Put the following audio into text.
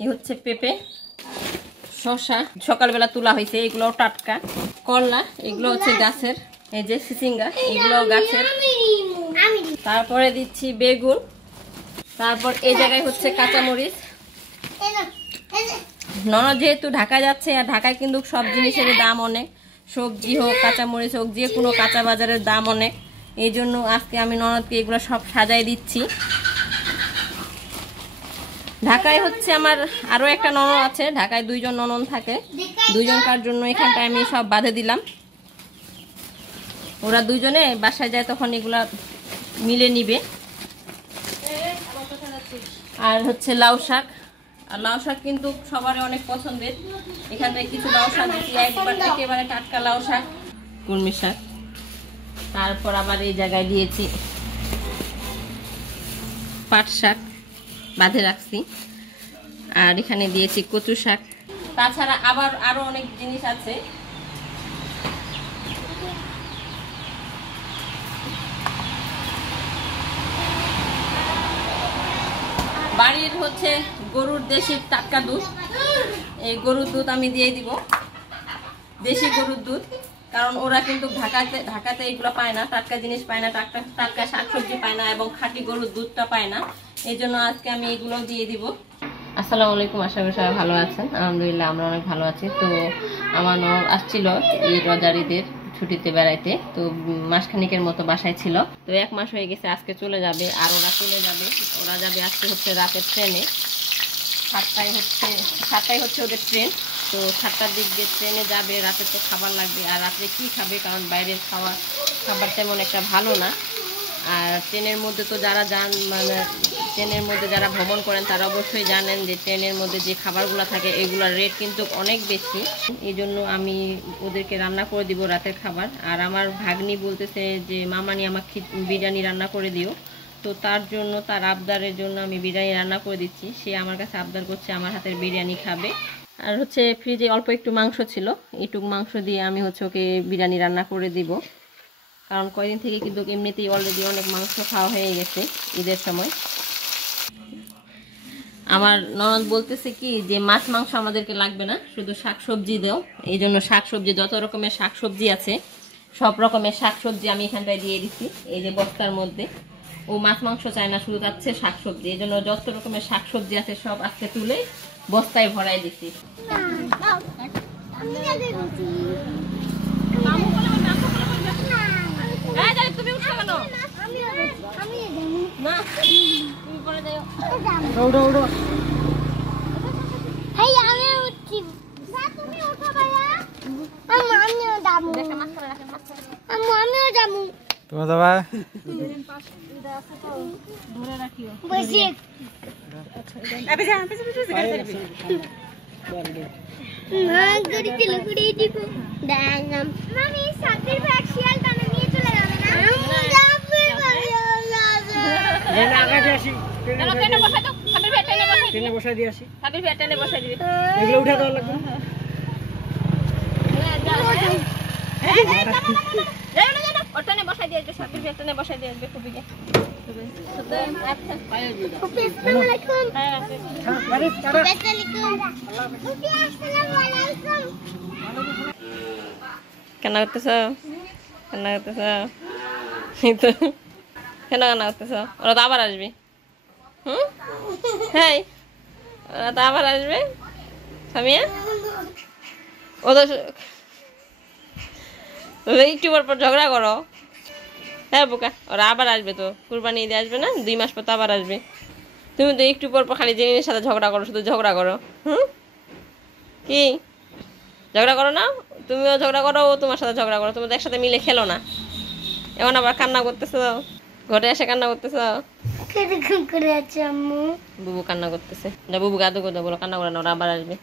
এই হচ্ছে পেঁপে, শসা সকালবেলা তোলা হয়েছে, এগুলো টাটকা। করলা এগুলো হচ্ছে গাছের, এই যে সিসিঙ্গা এগুলো গাছের। তারপরে দিচ্ছি বেগুন, তারপর এই জায়গায় হচ্ছে কাঁচামরিচ। ননদ যেহেতু ঢাকা যাচ্ছে, আর ঢাকায় কিন্তু সব জিনিসের দাম অনেক, সবজি হোক কাঁচামরিচ হোক যে কোনো কাঁচা বাজারের দাম অনেক। এই জন্য আজকে আমি ননদকে এগুলো সব সাজাই দিচ্ছি। ঢাকায় হচ্ছে আমার আরো একটা ননদ আছে, ঢাকায় 2 জন ননদ থাকে, 2 জনকার জন্য এখানটায় আমি সব বাঁধে দিলাম। ওরা 2 জনে বাসায় যায় তখন এগুলা মিলে নিবে। আর হচ্ছে লাউ শাক, আর লাউ শাক কিন্তু সবারই অনেক পছন্দের। এখানটায় কিছু লাউ শাক দিচ্ছি, একবার একেবারে টাটকা লাউ শাক, কলমি শাক। তারপর আবার এই জায়গায় দিয়েছি পাট শাক বাঁধে রাখছি, আর এখানে দিয়েছি কচু শাক। তাছাড়া আবার আরো অনেক জিনিস আছে। বাড়ির হচ্ছে গরুর দেশি টাটকা দুধ, এই গরুর দুধ আমি দিয়ে দিব, দেশি গরুর দুধ। কারণ ওরা কিন্তু ঢাকাতে এগুলো পায় না, টাটকা জিনিস পায় না, টাটকা শাকসবজি পায় না, এবং খাঁটি গরুর দুধটা পায় না। এই জন্য আজকে আমি এগুলো দিয়ে দিব। আসসালামু আলাইকুম, আশা করি সবাই ভালো আছেন। আলহামদুলিল্লাহ আমরা অনেক ভালো আছি। তো আমার ননদ আসছিল এই রোজারিদের ছুটিতে বেড়াইতে, তো মাসখানিকের মতো বাসায় ছিল। তো 1 মাস হয়ে গেছে, আজকে চলে যাবে। আর ওরা চলে যাবে, ওরা যাবে আজকে হচ্ছে রাতের ট্রেনে। 7টায় হচ্ছে ওদের ট্রেন। তো 7টার দিক দিয়ে ট্রেনে যাবে, রাতে তো খাবার লাগবে। আর রাত্রে কি খাবে, কারণ বাইরের খাবার তেমন একটা ভালো না। আর ট্রেনের মধ্যে তো যারা যান, মানে ট্রেনের মধ্যে যারা ভ্রমণ করেন তারা অবশ্যই জানেন যে ট্রেনের মধ্যে যে খাবারগুলো থাকে এগুলোর রেট কিন্তু অনেক বেশি। এই জন্য আমি ওদেরকে রান্না করে দিব রাতের খাবার। আর আমার ভাগ্নি বলতেছে যে মামানি আমাকে বিরিয়ানি রান্না করে দিও। তো তার জন্য, তার আবদারের জন্য আমি বিরিয়ানি রান্না করে দিচ্ছি। সে আমার কাছে আবদার করছে আমার হাতের বিরিয়ানি খাবে। আর হচ্ছে ফ্রিজে অল্প একটু মাংস ছিল, এইটুকু মাংস দিয়ে আমি হচ্ছে ওকে বিরিয়ানি রান্না করে দিব। কারণ কয়েকদিন থেকে কিন্তু এমনিতেই অলরেডি অনেক মাংস খাওয়া হয়ে গেছে ঈদের সময়। আমার ননদ বলতেছে কি যে মাছ মাংস আমাদেরকে লাগবে না, শুধু শাকসবজি দাও। এই জন্য শাকসবজি, যত রকমের শাকসবজি আছে সব রকমের শাকসবজি আমি এখানটায় দিয়ে দিচ্ছি, এই যে বস্তার মধ্যে। ও মাছ মাংস চায় না, শুধু চাচ্ছে শাকসবজি। এই জন্য যত রকমের শাকসবজি আছে সব আজকে তুলে বস্তায় ভরাই দিচ্ছি। তুমি উঠছো কেন? না তুমি পরে যাও। উঠো উঠো। এই আমি উঠছি। না তুমি উঠো ভাইয়া। আমিও যাবো। দেখো মাছ করে রাখেন, মাছ করে। আমিও যাবো। তুমি যাবা? ধরে রাখিও। বসি। না গড়ি দিল গড়ি দিব। দাঁড়াম। মামি সাকির ভাই শিয়াল টানে নিয়ে চলে যাবে না? সাকির ভাই এনে আগাতে আসি। ট্রেনে বসাই দাও। সাকির ভাই ট্রেনে বসাই। ট্রেনে বসাই দিয়ে আসি। সাকির ভাই ট্রেনে বসাই দিবি। এগুলো উঠা দাও লাগবে। ট্রেনে বসাই দিয়ে আসবে, সাকির ভাই ট্রেনে বসাই দিয়ে আসবে। খুবই আসসালামু আলাইকুম। কান্না করতেছ? কান্না করতেছ? কেন কান্না করতেছ? ওরা তো আবার আসবে। হ্যাঁ, ওরা তো আবার আসবে। সামিয়া ওদের একটু পর ঝগড়া করো। হ্যাঁ বোকা, ওরা আবার আসবে তো, কুরবানি ঈদে আসবে না, 2 মাস পর তো আবার আসবে। তুমি তো একটু পর খালি জেনের সাথে ঝগড়া করো, শুধু ঝগড়া করো। কি ঝগড়া করো না? তুমিও ঝগড়া করো, ও তোমার সাথে ঝগড়া করো, তুমি একসাথে মিলে খেলো না। এখন আবার কান্না করতেছো, ঘরে এসে কান্না করতেছো। কিরকম করে আছে আম্মু? বুবু কান্না করতেছে, বুবু গাদু করে বলো কান্না করে না, ওরা আবার আসবে।